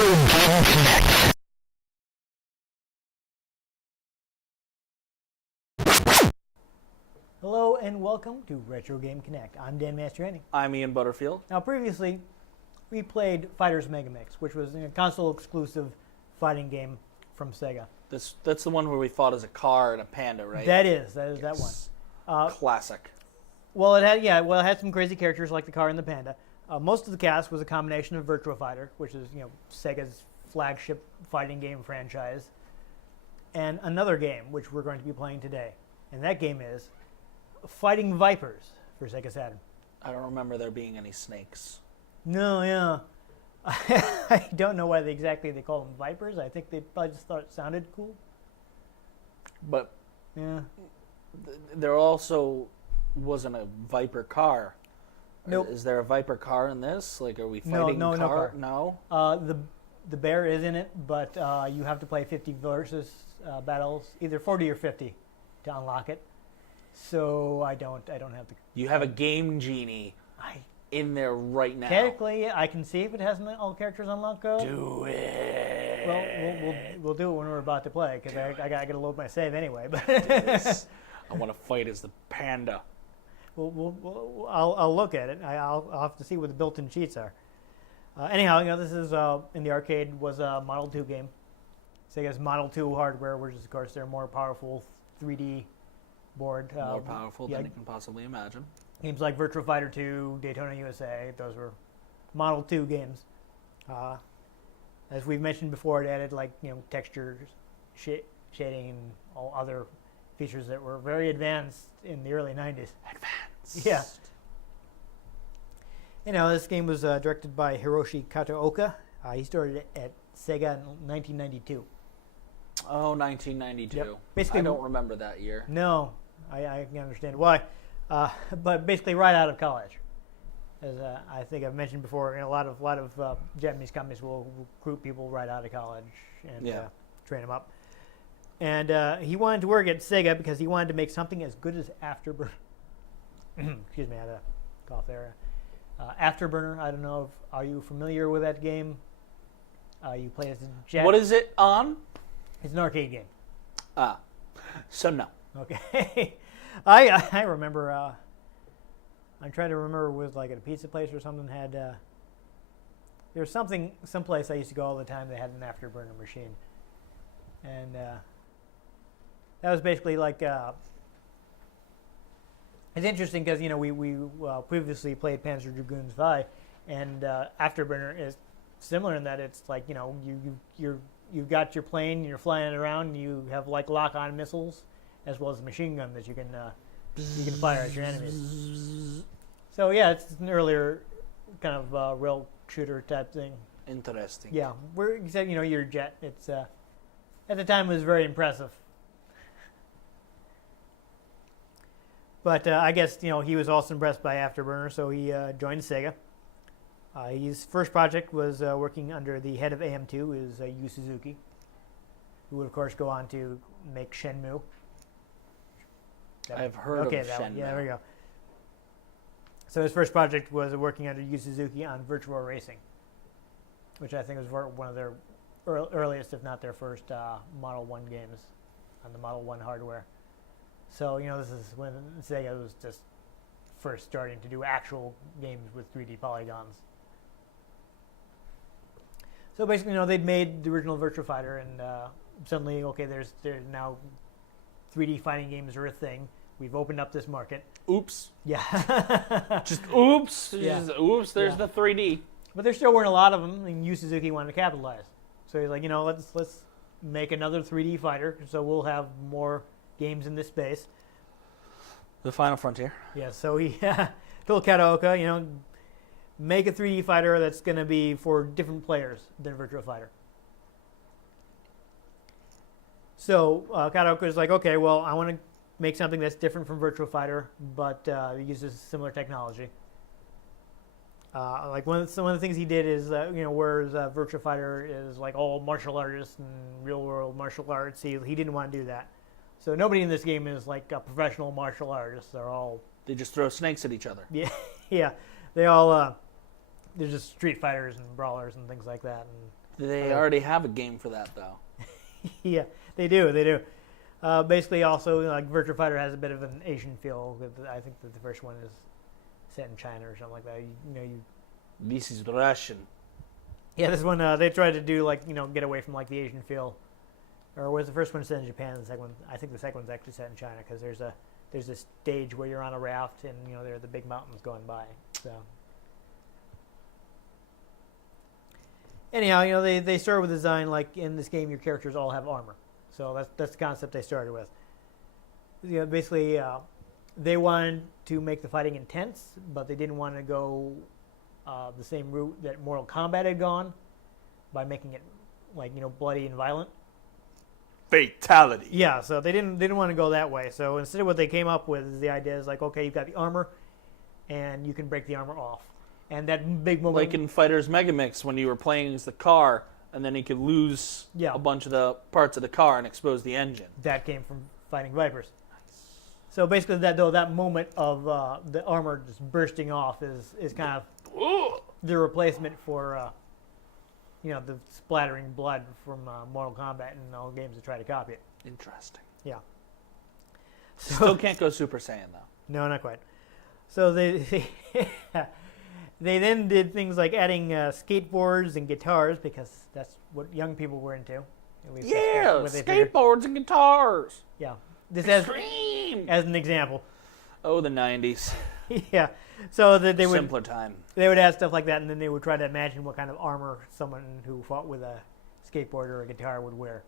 Game Connect. Hello and welcome to Retro Game Connect. I'm Dan Mastriani. I'm Ian Butterfield. Now previously, we played Fighters Mega Mix, which was a console-exclusive fighting game from Sega. That's the one where we fought as a car and a panda, right? That is that one. Classic. Well, it had some crazy characters like the car and the panda. Most of the cast was a combination of Virtua Fighter, which is Sega's flagship fighting game franchise, and another game which we're going to be playing today, and that game is Fighting Vipers for Sega Saturn. I don't remember there being any snakes. No, yeah. I don't know why they call them Vipers. I think they probably just thought it sounded cool. But yeah, there also wasn't a Viper car. Nope. Is there a Viper car in this? Like, are we fighting no car. No. The bear is in it, but you have to play 50 versus battles, either 40 or 50, to unlock it. So I don't have the. You have a game genie in there right now. Technically, I can see if it has all characters unlocked. Do it. Well, we'll do it when we're about to play because I gotta load my save anyway. But I want to fight as the panda. I'll look at it. I'll have to see what the built-in cheats are. Anyhow, this is in the arcade was a Model 2 game. Sega's Model 2 hardware, which is of course their more powerful 3D board. More powerful than you can possibly imagine. Games like Virtua Fighter 2, Daytona USA, those were Model 2 games. As we've mentioned before, it added textures, shading, and all other features that were very advanced in the early 90s. Advanced. Yeah. This game was directed by Hiroshi Kataoka. He started at Sega in 1992. Oh, 1992. Yep. Basically, I don't remember that year. No, I can understand why. But basically, right out of college, as I think I've mentioned before, a lot of Japanese companies will recruit people right out of college and train them up. And he wanted to work at Sega because he wanted to make something as good as Afterburner. Excuse me, I had a cough there. Afterburner. I don't know. Are you familiar with that game? You play as a jet. What is it on? It's an arcade game. So no. Okay. I remember. I'm trying to remember with at a pizza place or something had. There was someplace I used to go all the time. They had an Afterburner machine, and that was basically it's interesting because we previously played Panzer Dragoons V, and Afterburner is similar in that it's you've got your plane and you're flying it around and you have lock-on missiles as well as a machine gun that you can fire at your enemies. So yeah, it's an earlier kind of rail shooter type thing. Interesting. Yeah, except you're a jet. It's at the time it was very impressive. But I guess he was also impressed by Afterburner, so he joined Sega. His first project was working under the head of AM2, is Yu Suzuki, who would of course go on to make Shenmue. I've heard of Shenmue. Yeah, there we go. So his first project was working under Yu Suzuki on Virtua Racing, which I think was one of their earliest, if not their first, Model 1 games on the Model 1 hardware. So, this is when Sega was just first starting to do actual games with 3D polygons. So basically, they'd made the original Virtua Fighter, and suddenly, there's now 3D fighting games are a thing. We've opened up this market. Oops. Yeah. Just oops. Yeah. Just, oops, there's the 3D. But there still weren't a lot of them, and Yu Suzuki wanted to capitalize. So he's like, let's make another 3D fighter, so we'll have more games in this space. The Final Frontier. Yeah, so he told Kataoka, make a 3D fighter that's going to be for different players than Virtua Fighter. So Kataoka's like, okay, well, I want to make something that's different from Virtua Fighter, but uses similar technology. One of the things he did is, whereas Virtua Fighter is all martial artists and real world martial arts, he didn't want to do that. So nobody in this game is a professional martial artist. They just throw snakes at each other. Yeah. They all they're just street fighters and brawlers and things like that. And They already have a game for that, though. Yeah, they do. They do. Basically, also like Virtua Fighter has a bit of an Asian feel. I think that the first one is set in China or something like that. This is Russian. Yeah, this one they tried to do like get away from like the Asian feel. Or was the first one set in Japan? The second one, I think the second one's actually set in China because there's a stage where you're on a raft and there are the big mountains going by. So anyhow, they started with design like in this game your characters all have armor. So that's the concept they started with. Basically, they wanted to make the fighting intense, but they didn't want to go the same route that Mortal Kombat had gone by making it like bloody and violent. Fatality. Yeah, so they didn't want to go that way. So instead, what they came up with is the idea is like, okay, you've got the armor, and you can break the armor off, and that big moment, Like in Fighters Megamix, when you were playing as the car, and then you could lose a bunch of the parts of the car and expose the engine. That came from fighting Vipers. So basically, that moment of the armor just bursting off is kind of the replacement for the splattering blood from Mortal Kombat and all games that try to copy it. Interesting. Yeah. Still can't go Super Saiyan, though. No, not quite. So they then did things like adding skateboards and guitars because that's what young people were into. At least that's what they skateboards and guitars. Yeah. This Extreme. as an example. Oh, the 90s. Yeah. So that they would Simpler time. They would add stuff like that, and then they would try to imagine what kind of armor someone who fought with a skateboard or a guitar would wear.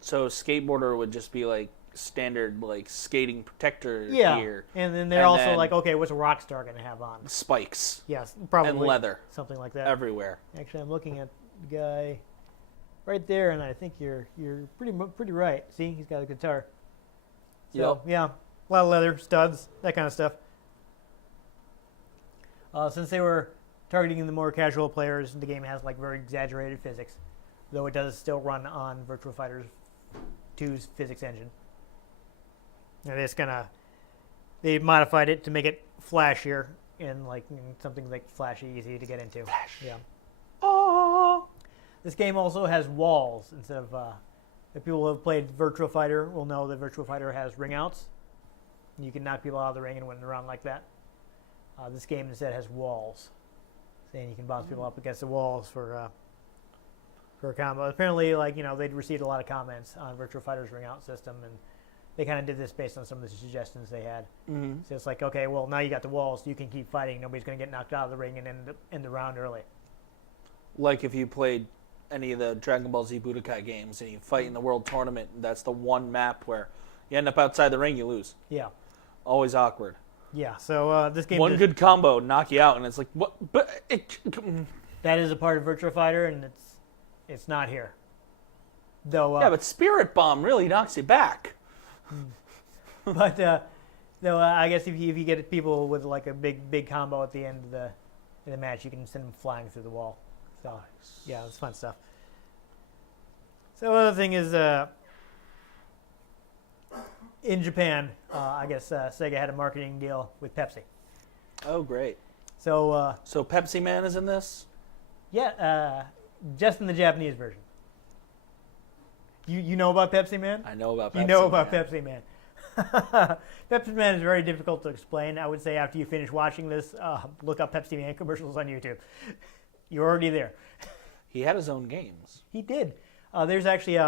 So a skateboarder would just be like standard like skating protector gear. And then they're also like, okay, what's a rock star going to have on? Spikes. Yes, probably. And leather. Something like that. Everywhere. Actually, I'm looking at the guy right there, and I think you're pretty right. See, he's got a guitar. So, yeah, a lot of leather, studs, that kind of stuff. Since they were targeting the more casual players, the game has like very exaggerated physics, though it does still run on Virtua Fighter 2's physics engine. And they modified it to make it flashier and like something like flashy, easy to get into. Flash. Yeah. Oh. This game also has walls instead of. If people who have played Virtua Fighter will know that Virtua Fighter has ring outs. You can knock people out of the ring and win around like that. This game instead has walls, saying you can bounce people up against the walls for a combo. Apparently, they'd received a lot of comments on Virtua Fighter's ring out system, and they kind of did this based on some of the suggestions they had. Mm-hmm. So it's like, okay, well now you got the walls, you can keep fighting. Nobody's going to get knocked out of the ring and end the round early. Like if you played any of the Dragon Ball Z Budokai games and you fight in the World Tournament, that's the one map where you end up outside the ring, you lose. Yeah. Always awkward. Yeah, so this game... One good combo, knock you out, and it's like, what? But that is a part of Virtua Fighter, and it's not here. Though, yeah, but Spirit Bomb really knocks you back. But, though, I guess if you get people with like a big combo at the end of the match, you can send them flying through the wall. So, yeah, it's fun stuff. So, other thing is... in Japan, I guess Sega had a marketing deal with Pepsi. Oh, great. So Pepsi Man is in this? Yeah, just in the Japanese version. You know about Pepsi Man? I know about Pepsi Man. You know about Pepsi Man. Pepsi Man is very difficult to explain. I would say after you finish watching this, look up Pepsi Man commercials on YouTube. You're already there. He had his own games. He did. There's actually...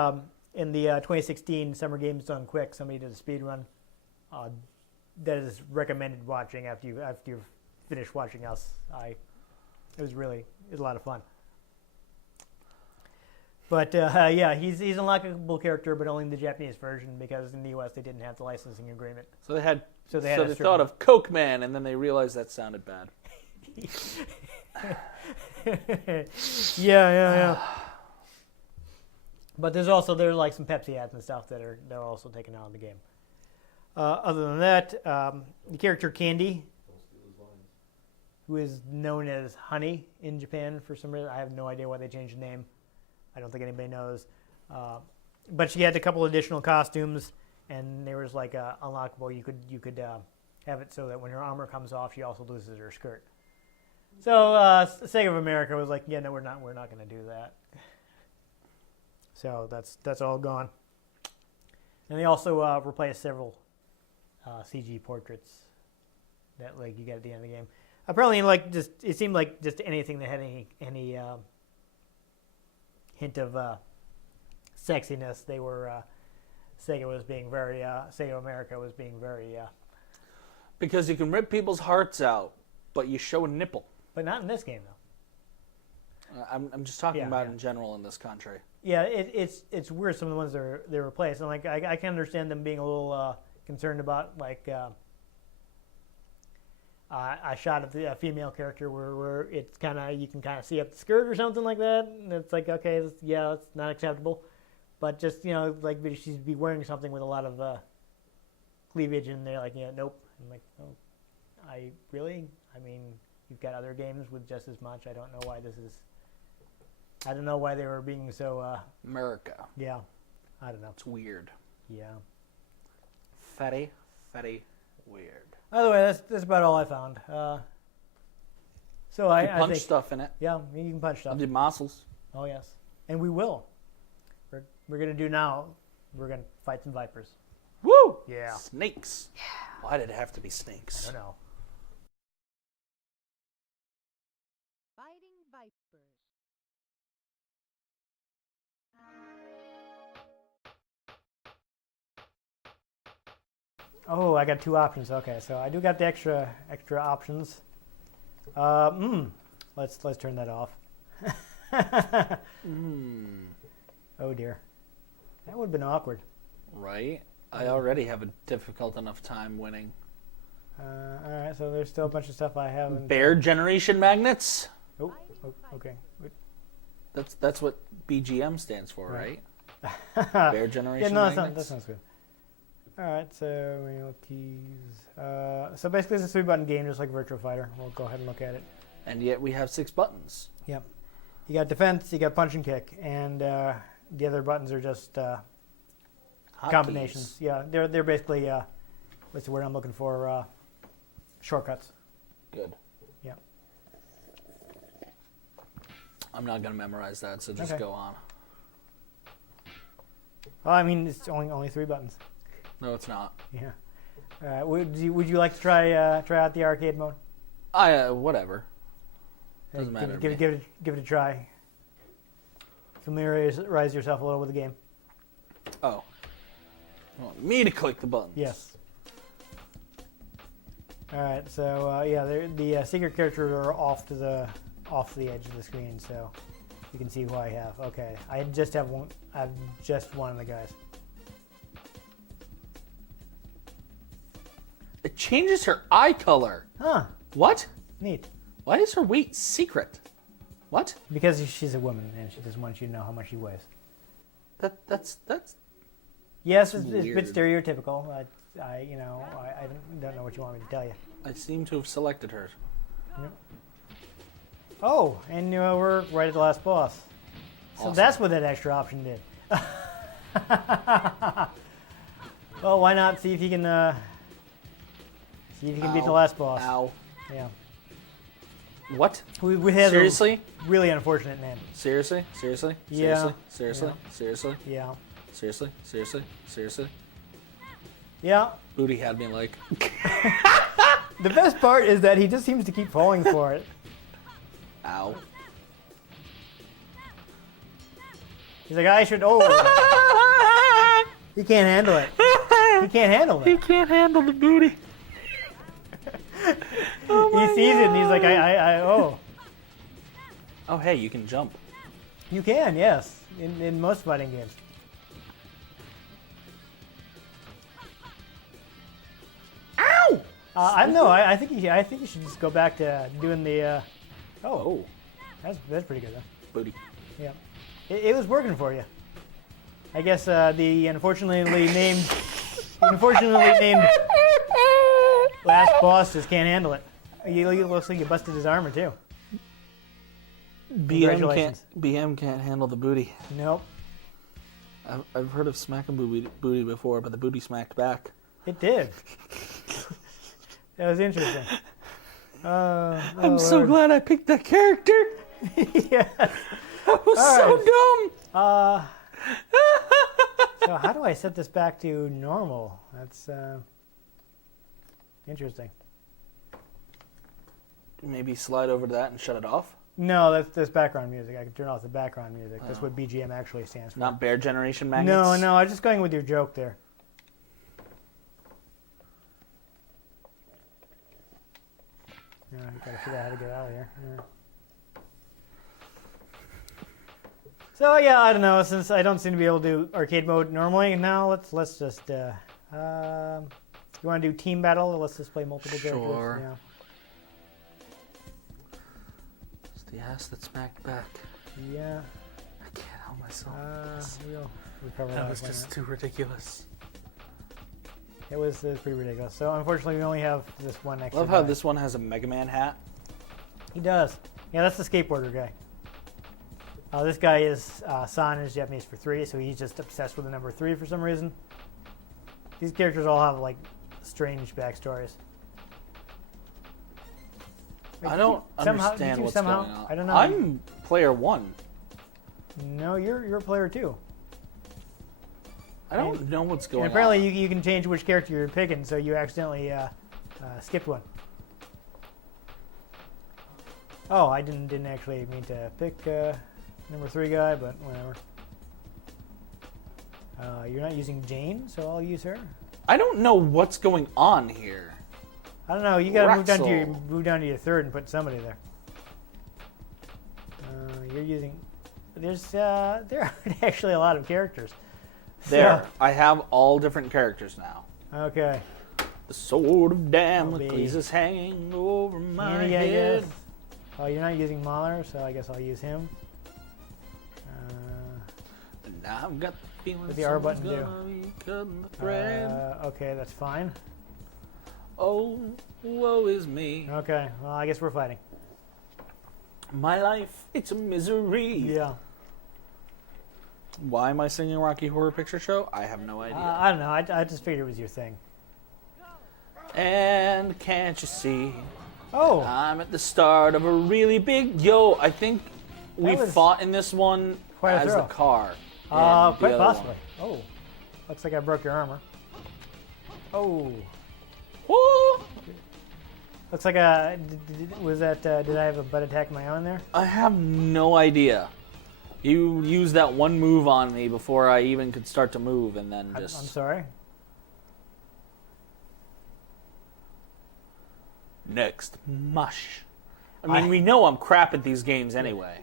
in the 2016 Summer Games Done Quick, somebody did a speed run that is recommended watching after you've finished watching us. It was a lot of fun. But yeah, he's an unlockable character, but only in the Japanese version because in the US they didn't have the licensing agreement. So they had. So they thought of Coke Man, and then they realized that sounded bad. Yeah. But there's like some Pepsi ads and stuff that they're also taken out of the game. Other than that, the character Candy, who is known as Honey in Japan for some reason. I have no idea why they changed the name. I don't think anybody knows. But she had a couple additional costumes, and there was like unlockable. You could have it so that when her armor comes off, she also loses her skirt. So Sega of America was like, yeah, no, we're not going to do that. So that's all gone. And they also replaced several CG portraits that like you get at the end of the game. Apparently, like just it seemed like just anything that had any hint of sexiness, they were Sega was being very Sega America was being very. Because you can rip people's hearts out, but you show a nipple. But not in this game though. I'm just talking about in general in this country. Yeah, it's weird some of the ones they're replaced, and like I can understand them being a little concerned about like a shot of the female character where it's kind of you can kind of see up the skirt or something like that, and it's like okay, it's not acceptable, but just like she'd be wearing something with a lot of cleavage, and they're like nope. I'm like I mean you've got other games with just as much. I don't know why this is. I don't know why they were being so... America. Yeah. I don't know. It's weird. Yeah. Fetty weird. By the way, that's about all I found. So I punch think, stuff in it. Yeah, you can punch stuff. I did muscles. Oh, yes. And we will. We're going to do now, we're going to fight some vipers. Woo! Yeah. Snakes. Yeah. Why did it have to be snakes? I don't know. Fighting vipers. Oh, I got two options. Okay, so I do got the extra options. Let's turn that off. Oh dear, that would have been awkward. Right. I already have a difficult enough time winning. All right, so there's still a bunch of stuff I haven't. Bear generation magnets. Oh, okay. That's what BGM stands for, right? Bear generation Yeah, no, magnets. that sounds good. All right, so manual keys. So basically, it's a 3-button game, just like Virtua Fighter. We'll go ahead and look at it. And yet we have 6 buttons. Yep. You got defense, you got punch and kick, and the other buttons are just combinations. Hotkeys. Yeah, they're basically what's the word I'm looking for? Shortcuts. Good. Yeah. I'm not gonna memorize that, so just Okay. go on. Well, I mean, it's only 3 buttons. No, it's not. Yeah. All right. Would you like to try out the arcade mode? Whatever. Doesn't matter. Give it a try. Familiarize yourself a little with the game. Oh. You want me to click the buttons? Yes. All right. So the secret characters are off the edge of the screen, so you can see who I have. Okay. I just have one. I've just one of the guys. It changes her eye color. Huh. What? Neat. Why is her weight secret? What? Because she's a woman and she doesn't want you to know how much she weighs. That's Yes, it's a weird. bit stereotypical. I don't know what you want me to tell you. I seem to have selected her. Yep. Oh, and we're right at the last boss. So Awesome. that's what that extra option did. Well, why not see if you can beat the last boss? Ow. Yeah. What? We had Seriously? a really unfortunate name. Seriously? Seriously? Yeah. Seriously? Yeah. Seriously? Yeah. Seriously? Seriously? Seriously? Yeah. Booty had me like. The best part is that he just seems to keep falling for it. Ow. He's like, I should. Oh. He can't handle it. He can't handle He it. can't handle the booty. He sees it and he's like, oh. Oh, hey, you can jump. You can, yes, in most fighting games. Ow! I don't know. I think you should just go back to doing the. Oh, That's pretty good though. booty. Yeah, it was working for you. I guess the unfortunately named last boss just can't handle it. He looks like you busted his armor too. Congratulations. BM can't handle the booty. Nope, I've heard of smacking booty before, but the booty smacked back. it did. That was interesting. I'm so glad I picked that character. Yeah. That was so dumb. So how do I set this back to normal? That's interesting. Maybe slide over to that and shut it off. No, that's background music. I can turn off the background music. That's what BGM actually stands for. Not bear generation magnets? No, I'm just going with your joke there. Yeah, you gotta figure out how to get out of here. Yeah. So yeah, I don't know. Since I don't seem to be able to do arcade mode normally, now let's just. You want to do team battle? Let's just play multiple characters. Sure. Yeah. It's the ass that smacked back. Yeah. I can't help myself. We'll recover That was just too ridiculous. It was pretty ridiculous. So unfortunately, we only have this one extra. Love how guy. this one has a Mega Man hat. He does. Yeah, that's the skateboarder guy. This guy is San is Japanese for 3, so he's just obsessed with the number 3 for some reason. These characters all have like strange backstories. Wait, I don't understand what's going on. I don't know. I'm player 1. No, you're player 2. I don't know what's going And apparently on. you can change which character you're picking, so you accidentally skipped one. Oh, I didn't actually mean to pick number 3 guy, but whatever. You're not using Jane, so I'll use her. I don't know what's going on here. I don't know. You gotta Rexel. move down to your 3rd and put somebody there. You're using. There aren't actually a lot of characters. There, I have all different characters now. Okay. The sword of Damocles is hanging over my Annie, I head. guess. Oh, you're not using Mahler, so I guess I'll use him. And now I've got the feeling What's the R button someone's do? gonna be cutting the thread. Okay, that's fine. Oh, woe is me. Okay, well, I guess we're fighting. My life, it's a misery. Yeah. Why am I singing Rocky Horror Picture Show? I have no idea. I don't know. I just figured it was your thing. And can't you see? Oh. I'm at the start of a really big... Yo, I think we was fought in this one quite a as throw. the car. and the Quite other possibly. one. Oh. Looks like I broke your armor. Oh. Woo! Looks like was that, did I have a butt attack of my own there? I have no idea. You used that one move on me before I even could start to move, and then just... I'm sorry. Next, mush. I mean, we know I'm crap at these games anyway.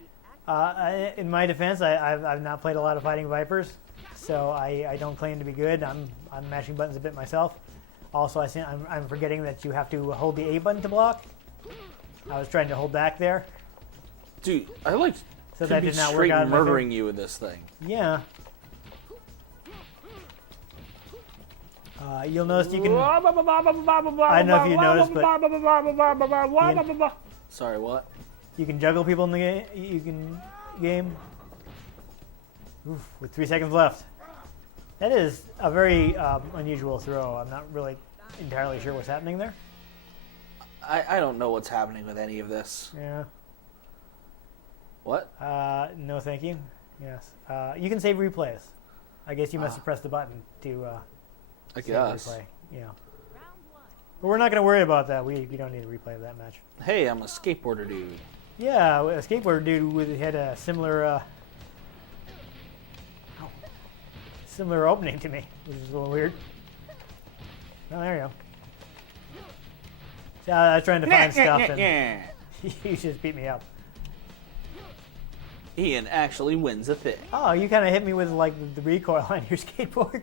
In my defense, I've not played a lot of Fighting Vipers, so I don't claim to be good. I'm mashing buttons a bit myself. Also, I'm forgetting that you have to hold the A button to block. I was trying to hold back there. Dude, I like So could that be did not work straight out in my favor. murdering you with this thing. Yeah. You'll notice you can. I don't know if you noticed, but Sorry, what? you can juggle people in the game. Oof, with 3 seconds left. That is a very unusual throw. I'm not really entirely sure what's happening there. I don't know what's happening with any of this. Yeah. What? No, thank you. Yes. You can save replays. I guess you must have pressed the button to I save guess. replay. Yeah. But we're not going to worry about that. We don't need a replay of that match. Hey, I'm a skateboarder dude. Yeah, a skateboarder dude had a similar opening to me, which is a little weird. Oh, there you go. So I was trying to find stuff, and you just beat me up. Ian actually wins a thing. Oh, you kind of hit me with like the recoil on your skateboard.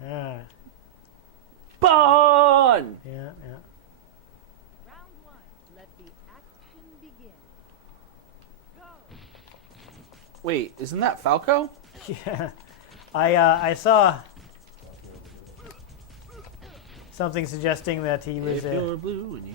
Yeah, Bun! yeah. Round one. Let the action begin. Go. Wait, isn't that Falco? Yeah. I saw something suggesting that he was If you're blue and you...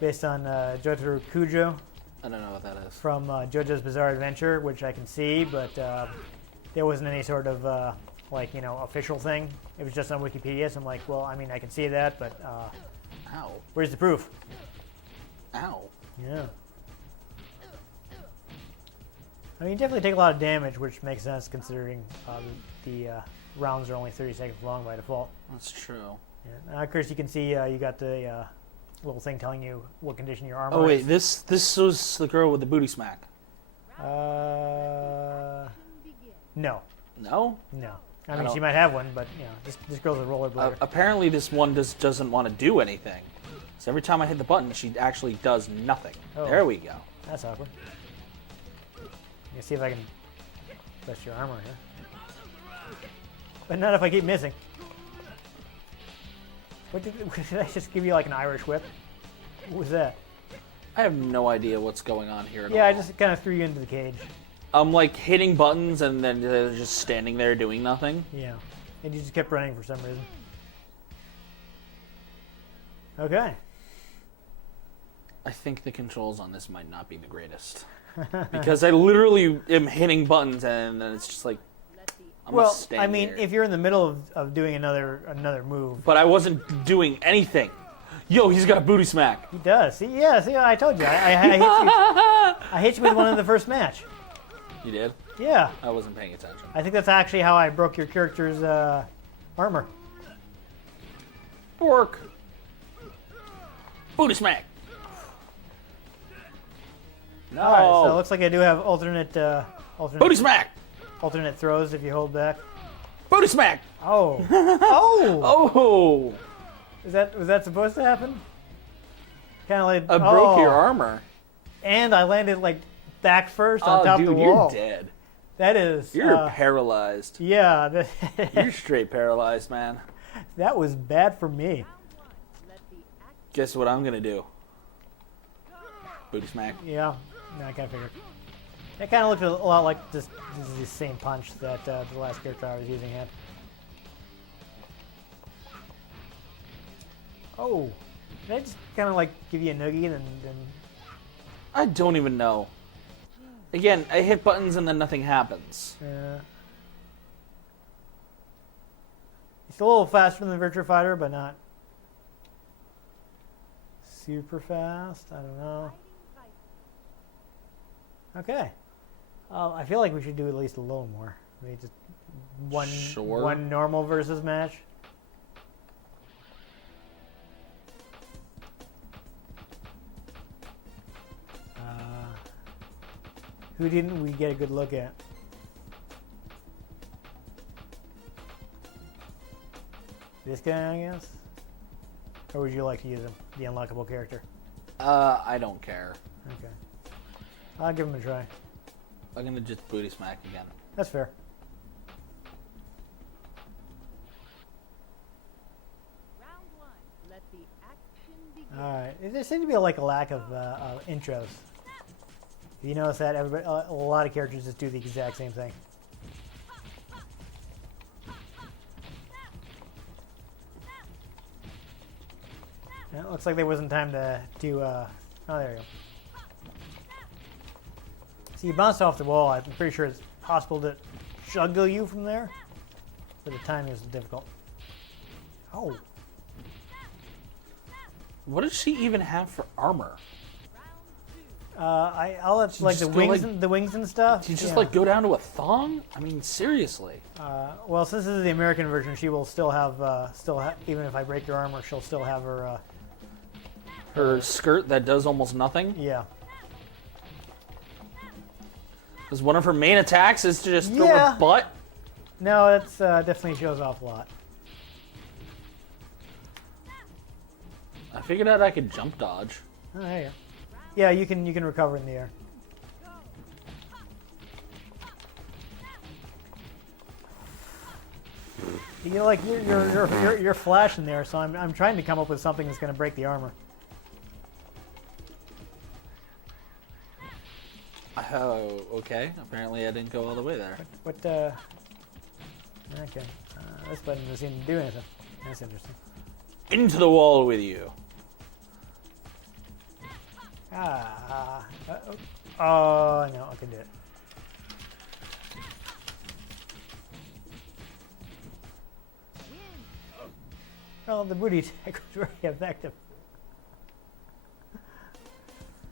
based on Jotaro Kujo I don't know what that is. from JoJo's Bizarre Adventure, which I can see, but there wasn't any sort of like, you know, official thing. It was just on Wikipedia, so I'm like, well, I mean, I can see that, but Ow. where's the proof? Ow. Yeah. I mean, you definitely take a lot of damage, which makes sense considering the rounds are only 30 seconds long by default. That's true. Yeah. Of course, you can see you got the little thing telling you what condition your armor Oh wait, is. this was the girl with the booty smack. No. No? No. I mean, don't- she might have one, but, you know, this girl's a rollerblader. Apparently this one doesn't want to do anything. So every time I hit the button, she actually does nothing. Oh. There we go. That's awkward. Let me see if I can bust your armor here. But not if I keep missing. Did I just give you like an Irish whip? What was that? I have no idea what's going on here at all. Yeah, I just kind of threw you into the cage. I'm like hitting buttons and then they're just standing there doing nothing. Yeah. And you just kept running for some reason. Okay. I think the controls on this might not be the greatest. Because I literally am hitting buttons and then it's just like, I'm Well, gonna stand I mean, here. if you're in the middle of doing another move, But I wasn't doing anything. Yo, he's got a booty smack. he does. See, yeah, see, I told you. I hit you. I hit you with one in the first match. You did? Yeah. I wasn't paying attention. I think that's actually how I broke your character's armor. Pork. Booty smack. No. All right, so it looks like I do have alternate Booty smack. alternate throws if you hold back. Booty smack. Oh. Oh. Oh. Was that supposed to happen? Kind of like I broke your oh. armor. And I landed like back first on Oh, top dude, of the wall. you're dead. That is. You're paralyzed. Yeah. You're straight paralyzed, man. That was bad for me. Guess what I'm gonna do? Booty smack. Yeah. No, I kind of figured. It kind of looked a lot like this is the same punch that the last character I was using had. Oh. Did I just kind of like give you a noogie and then I don't even know. Again, I hit buttons and then nothing happens. it's a little faster than the Virtua Fighter, but not super fast. I don't know. Okay. I feel like we should do at least a little more. Maybe just one normal versus match. Who didn't we get a good look at? This guy, I guess? Or would you like to use him, the unlockable character? I don't care. Okay. I'll give him a try. I'm gonna just booty smack again. That's fair. Round one. Let the action begin. Alright. There seems to be like a lack of intros. You notice that everybody, a lot of characters just do the exact same thing. Yeah, it looks like there wasn't time to do. Oh, there you go. See, you bounced off the wall. I'm pretty sure it's possible to juggle you from there, but the timing is difficult. Oh. What does she even have for armor? I'll let like just the wings and stuff. Do you just yeah. like go down to a thong? I mean, seriously. Well, since this is the American version, she will still have even if I break her armor, she'll still have her. Her skirt that does almost nothing. Yeah. Because one of her main attacks is to just throw Yeah. her butt. No, that's definitely shows off a lot. I figured out I could jump dodge. Oh, there you go. Yeah, you can recover in the air. You know, like you're flashing there, so I'm trying to come up with something that's going to break the armor. Oh, okay. Apparently I didn't go all the way there. What? Okay. This button doesn't seem to do anything. That's interesting. Into the wall with you. Oh no, I can do it. Well, the booty attack was very effective.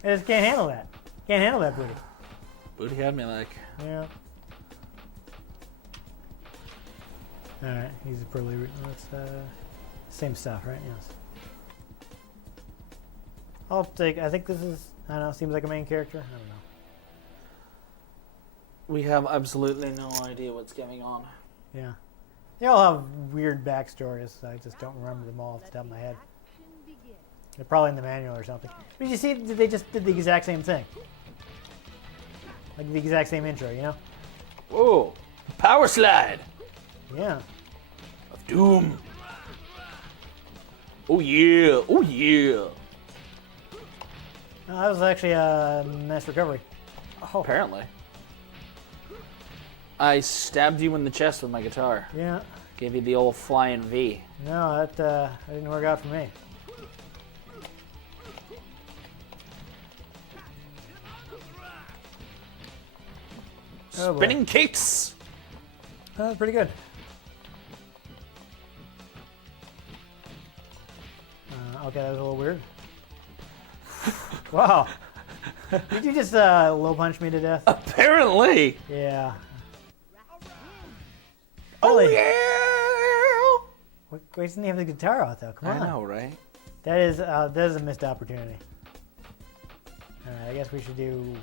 I just can't handle that. Can't handle that booty. Booty had me like. Yeah. Alright, he's a pretty... That's, same stuff, right? Yes. I'll take... I think this is... I don't know, seems like a main character. I don't know. We have absolutely no idea what's going on. Yeah. They all have weird backstories. I just don't remember them all off the top of my head. They're probably in the manual or something. Did you see? They just did the exact same thing. Like the exact same intro, you know? Whoa! Power slide! Yeah. Of doom! Oh yeah! Oh yeah! No, that was actually a nice recovery. Oh. Apparently. I stabbed you in the chest with my guitar. Yeah. Gave you the old flying V. No, that didn't work out for me. Oh, Spinning kicks! That was pretty good. Okay, that was a little weird. Wow. Did you just low punch me to death? Apparently! Yeah. Oh Really? yeah! Why doesn't he have the guitar out though? Come on. I know, right? That is a missed opportunity. Alright, I guess we should do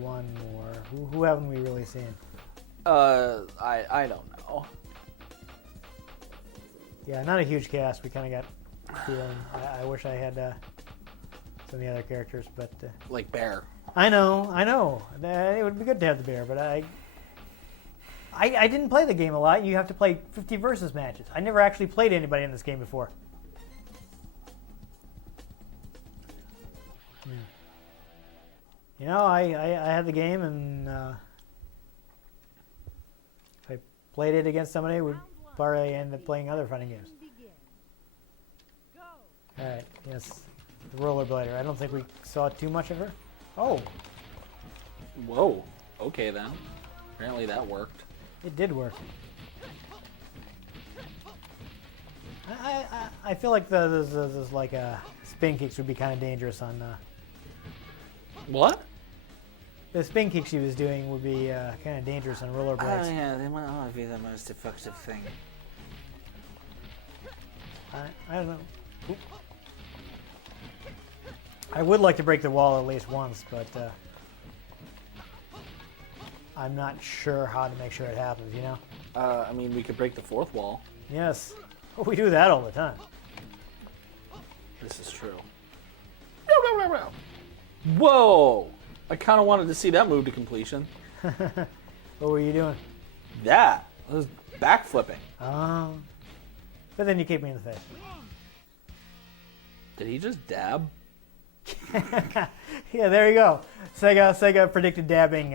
one more. Who haven't we really seen? I don't know. Yeah, not a huge cast. We kind of got feeling. I wish I had some of the other characters, but Like Bear. I know. It would be good to have the bear, but I didn't play the game a lot. You have to play 50 versus matches. I never actually played anybody in this game before. You know, I had the game, and if I played it against somebody, we'd probably end up playing other fighting games. Alright, yes. The rollerblader. I don't think we saw too much of her. Oh, Whoa. Okay then. Apparently that worked. it did work. I feel like those like spin kicks would be kind of dangerous on What? the spin kicks she was doing would be kind of dangerous on rollerblades. yeah, they might not be the most effective thing. I don't know. Oop. I would like to break the wall at least once, but I'm not sure how to make sure it happens, you know? I mean, we could break the fourth wall. Yes. Oh, we do that all the time. This is true. Whoa! I kind of wanted to see that move to completion. What were you doing? That was backflipping. Oh. But then you kicked me in the face. Did he just dab? Yeah, there you go. Sega predicted dabbing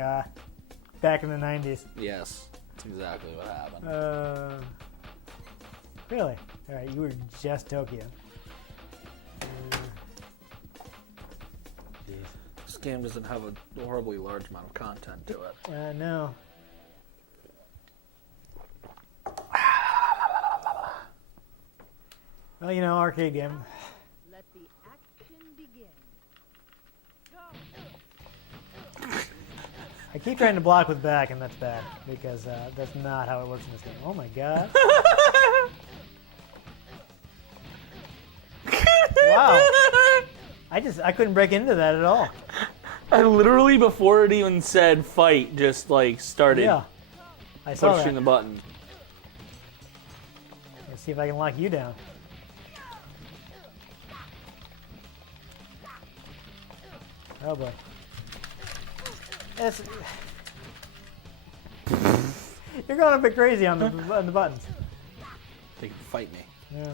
back in the 90s. Yes, that's exactly what happened. Really? All right, you were just Tokyo. This game doesn't have a horribly large amount of content to it. No. Well, you know, arcade game. Let the action begin. I keep trying to block with back, and that's bad because that's not how it works in this game. Oh my god! Wow! I couldn't break into that at all. I literally, before it even said fight, just like started Yeah, I saw pushing that. the button. Let's see if I can lock you down. Oh boy. That's... You're going a bit crazy on the buttons. They can fight me. Yeah.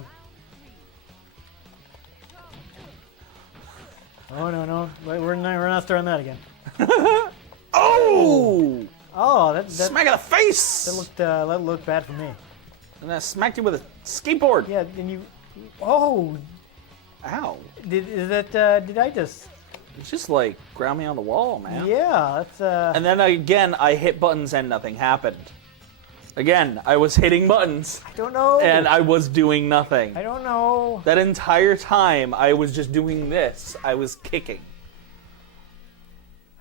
Oh no! We're not starting that again. Oh! Oh, that Smack in the face! that looked bad for me. And I smacked you with a skateboard. Yeah, and you. Oh, Ow. did I just? It's just like ground me on the wall, man. Yeah, that's And then again, I hit buttons and nothing happened. Again, I was hitting buttons. I don't know. And I was doing nothing. I don't know. That entire time, I was just doing this. I was kicking.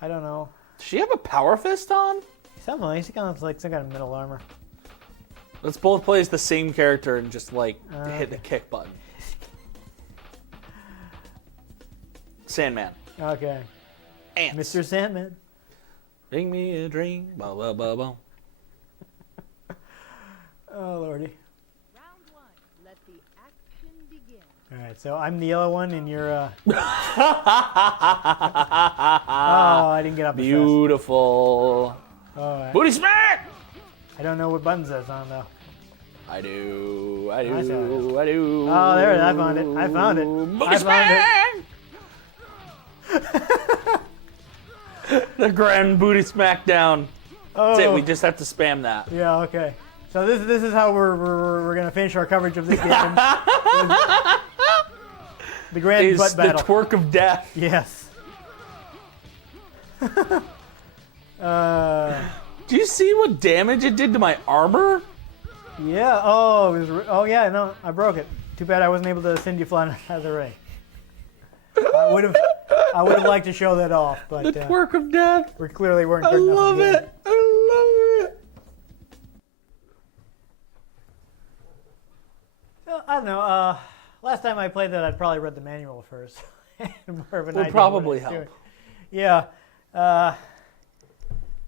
I don't know. Does she have a power fist on? Something. He's kind of like some kind of metal armor. Let's both play as the same character and just like hit the Okay. kick button. Sandman. Okay. Ants. Mr. Sandman. Bring me a drink. Ba ba ba ba. Oh, lordy. Round 1. Let the action begin. All right, so I'm the yellow one, and you're. Oh, I didn't get up. Beautiful. All right. Booty smack! I don't know what buttons that's on though. I do. I I saw do. I do. Oh, there it is. I found it. I found it. Booty I found smack! The grand booty smackdown. Oh. That's it. We just have to spam that. Yeah. Okay. So this is how we're gonna finish our coverage of this game. The grand Is butt the battle. twerk of death. Yes. Do you see what damage it did to my armor? Yeah. Oh, it was. Oh, yeah. No, I broke it. Too bad I wasn't able to send you flying out of the ring. I would have liked to show that off, but The twerk of death. we clearly weren't. I good enough love to do it. I love it. So, I don't know. Last time I played that, I'd probably read the manual first. More of an Would idea probably of what I was help. doing. Yeah.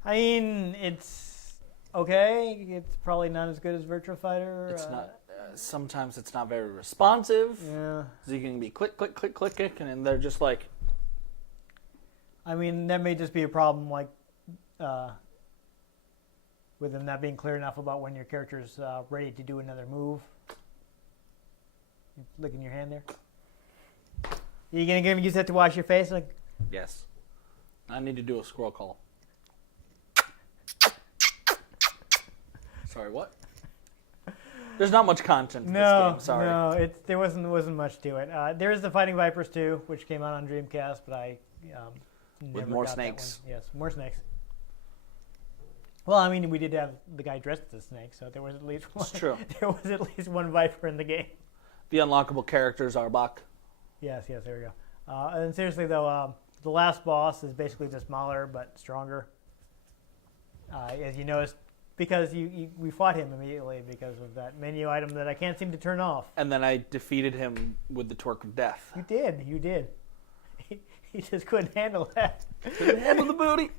I mean, it's okay. It's probably not as good as Virtua Fighter. It's not. Sometimes it's not very responsive. Yeah. So you can be click, click, click, click, click, and then they're just like. I mean, that may just be a problem, like, with them not being clear enough about when your character's ready to do another move. You licking your hand there. You gonna use that to wash your face? Like, Yes. I need to do a squirrel call. Sorry, what? There's not much content in this game. Sorry. no, there wasn't much to it. There is the Fighting Vipers 2, which came out on Dreamcast, but I With never more got that snakes. one. Yes, more snakes. Well, I mean, we did have the guy dressed as a snake, so there was at least one. It's true. There was at least one Viper in the game. The unlockable characters are Bach. Yes, there we go. And seriously though, the last boss is basically just smaller but stronger. As you noticed, because we fought him immediately because of that menu item that I can't seem to turn off. And then I defeated him with the twerk of death. You did. He just couldn't handle that. Couldn't handle the booty.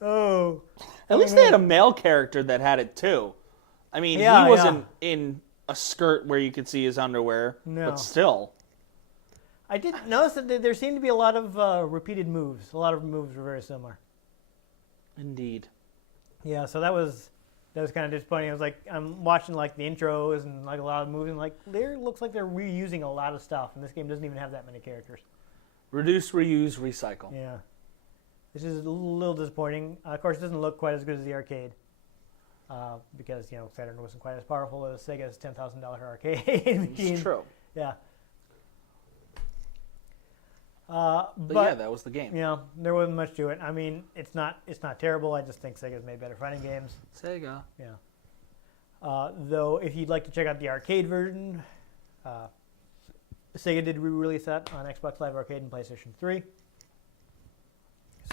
Oh. At least they had a male character that had it too. I mean, Yeah, he wasn't in a skirt where you could see his underwear, No. but still. I did notice that there seemed to be a lot of repeated moves. A lot of moves were very similar. Indeed. Yeah, so that was kind of disappointing. I was like, I'm watching like the intros and like a lot of movies, and like there looks like they're reusing a lot of stuff, and this game doesn't even have that many characters. Reduce, reuse, recycle. Yeah, which is a little disappointing. Of course, it doesn't look quite as good as the arcade because Saturn wasn't quite as powerful as Sega's $10,000 arcade machine. It's true. Yeah. But yeah, that was the game. There wasn't much to it. I mean, it's not terrible. I just think Sega's made better fighting games. Sega. Yeah. Though, if you'd like to check out the arcade version, Sega did re-release that on Xbox Live Arcade and PlayStation 3.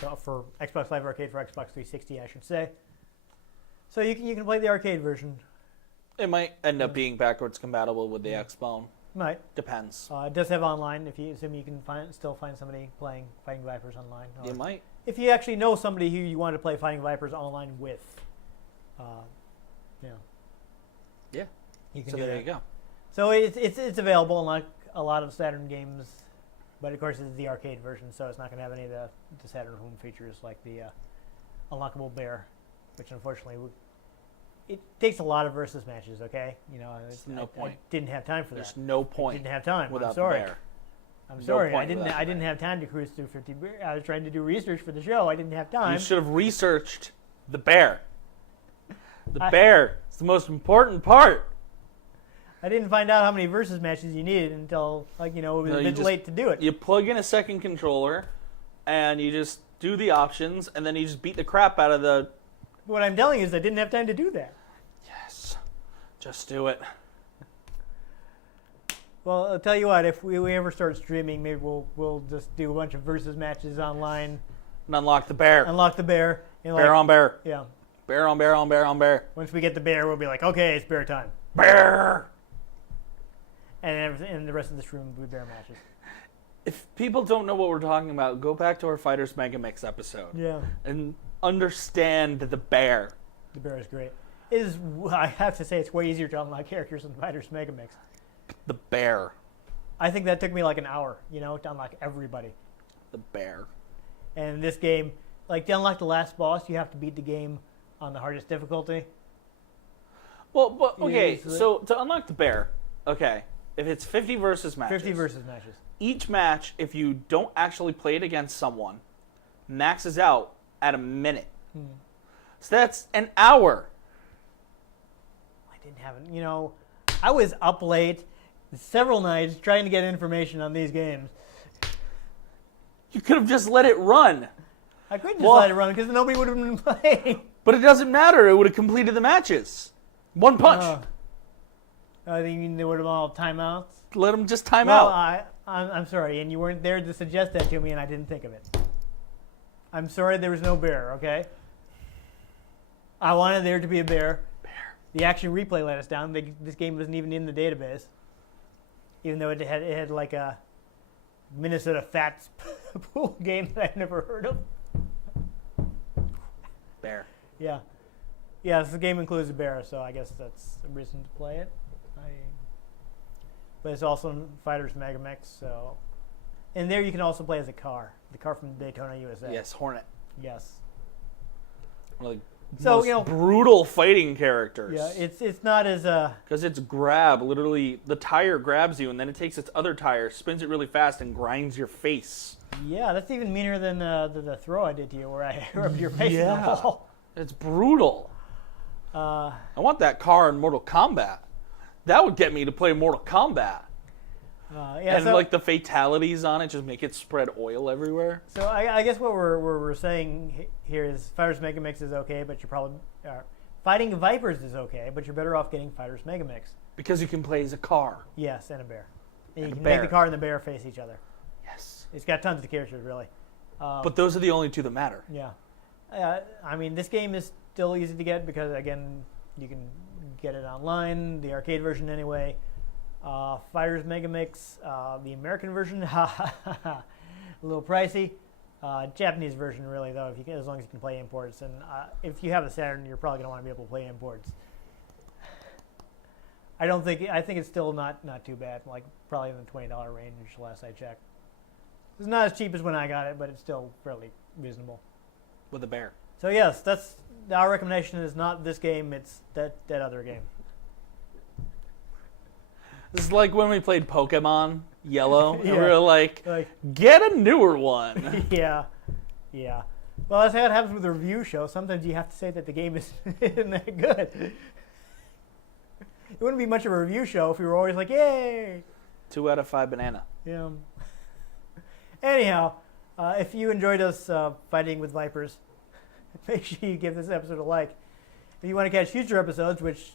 So for Xbox Live Arcade, for Xbox 360, I should say. So you can play the arcade version. It might end up being backwards compatible with the Xbone. Might. Depends. It does have online. If you assume you can still find somebody playing Fighting Vipers online. You might. If you actually know somebody who you want to play Fighting Vipers online with, Yeah. you can So do there that. you go. So it's available in like a lot of Saturn games, but of course it's the arcade version, so it's not going to have any of the Saturn home features like the unlockable bear, which unfortunately it takes a lot of versus matches. Okay, There's no point. I didn't have time for There's that. no point. Didn't have time. without I'm sorry. the bear. I'm No sorry. point without the I didn't bear. have time to cruise through 50. I was trying to do research for the show. I didn't have time. You should have researched the bear. The bear is the most important part. I didn't find out how many versus matches you needed until it was a bit late to do it. You plug in a second controller, and you just do the options, and then you just beat the crap out of the... What I'm telling you is I didn't have time to do that. Yes. Just do it. Well, I'll tell you what, if we ever start streaming, maybe we'll just do a bunch of versus matches online. And unlock the bear. Unlock the bear. And Bear on bear. Yeah. Bear on bear on bear on bear. Once we get the bear, we'll be like, okay, it's bear time. Bear! And the rest of this room will be bear matches. If people don't know what we're talking about, go back to our Fighters Mega Mix episode. Yeah. And understand the bear. The bear is great. I have to say, it's way easier to unlock characters in Fighters Mega Mix. The bear. I think that took me like an hour, to unlock everybody. The bear. And in this game, like to unlock the last boss, you have to beat the game on the hardest difficulty. Well, but okay, Yeah, so to unlock the bear, okay, if it's 50 versus matches. 50 versus matches. Each match, if you don't actually play it against someone, maxes out at a minute. So that's an hour. I didn't have it. I was up late several nights trying to get information on these games. You could have just let it run. I couldn't just let it run because nobody would have been playing. But it doesn't matter. It would have completed the matches. One punch. I think they would have all timeouts. Let them just time Well, out. I'm sorry, and you weren't there to suggest that to me, and I didn't think of it. I'm sorry there was no bear, okay? I wanted there to be a bear. The action replay let us down. This game wasn't even in the database, even though it had like a Minnesota Fats pool game that I'd never heard of. Bear. Yeah. Yeah, so the game includes a bear, so I guess that's a reason to play it. But it's also in Fighters Mega Mix, so... And there you can also play as a car. The car from Daytona, USA. Yes, Hornet. Yes. One of the most brutal fighting characters. Yeah, it's not as... Because it's grab. Literally, the tire grabs you, and then it takes its other tire, spins it really fast, and grinds your face. Yeah, that's even meaner than the throw I did to you, where I rubbed your face in the wall. It's brutal. I want that car in Mortal Kombat. That would get me to play Mortal Kombat. And like the fatalities on it just make it spread oil everywhere. So I guess what we're saying here is Fighters Mega Mix is okay, but you're probably fighting Vipers is okay, but you're better off getting Fighters Mega Mix. Because you can play as a car. Yes, and a bear. And you can bear. make the car and the bear face each other. Yes. It's got tons of characters, really. But those are the only two that matter. Yeah. I mean, this game is still easy to get because, again, you can get it online, the arcade version anyway. Fighters Mega Mix, the American version, a little pricey. Japanese version, really, though, as long as you can play imports. And if you have a Saturn, you're probably going to want to be able to play imports. I think it's still not too bad, like probably in the $20 range last I checked. It's not as cheap as when I got it, but it's still fairly reasonable. With a bear. So yes, that's our recommendation is not this game, it's that other game. This is like when we played Pokemon Yellow, and Yeah. we were like, get a newer one. Yeah. Well, that's how it happens with a review show. Sometimes you have to say that the game isn't that good. It wouldn't be much of a review show if we were always like, yay! 2 out of 5 banana. Yeah. Anyhow, if you enjoyed us fighting with Vipers, make sure you give this episode a like. If you want to catch future episodes, which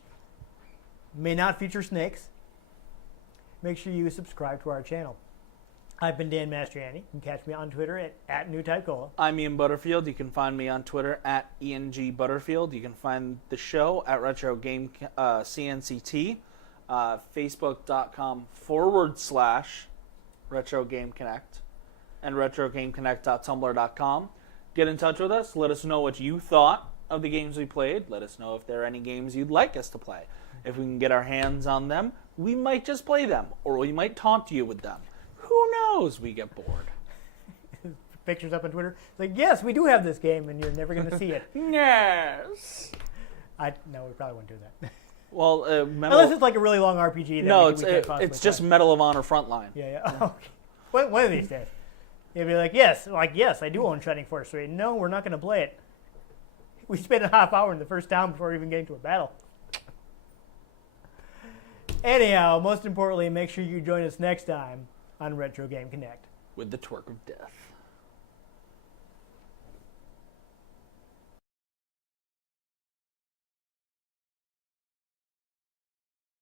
may not feature snakes, make sure you subscribe to our channel. I've been Dan Mastriani. You can catch me on Twitter at NewTypeCola. I'm Ian Butterfield. You can find me on Twitter at ENG Butterfield. You can find the show at Retro Game CNCT, Facebook.com/Retro Game Connect, and RetroGameConnect.tumblr.com. Get in touch with us. Let us know what you thought of the games we played. Let us know if there are any games you'd like us to play. If we can get our hands on them, we might just play them, or we might taunt you with them. Who knows? We get bored. Pictures up on Twitter. It's like, yes, we do have this game, and you're never going to see it. Yes. No, we probably won't do that. Well, unless it's like a really long RPG. No, we can't possibly it's just play. Medal of Honor Frontline. Yeah. Okay. One of these days. You'll be like, yes, I do own Shining Force 3. No, we're not going to play it. We spent a half hour in the first town before even getting to a battle. Anyhow, most importantly, make sure you join us next time on Retro Game Connect. With the Twerk of Death.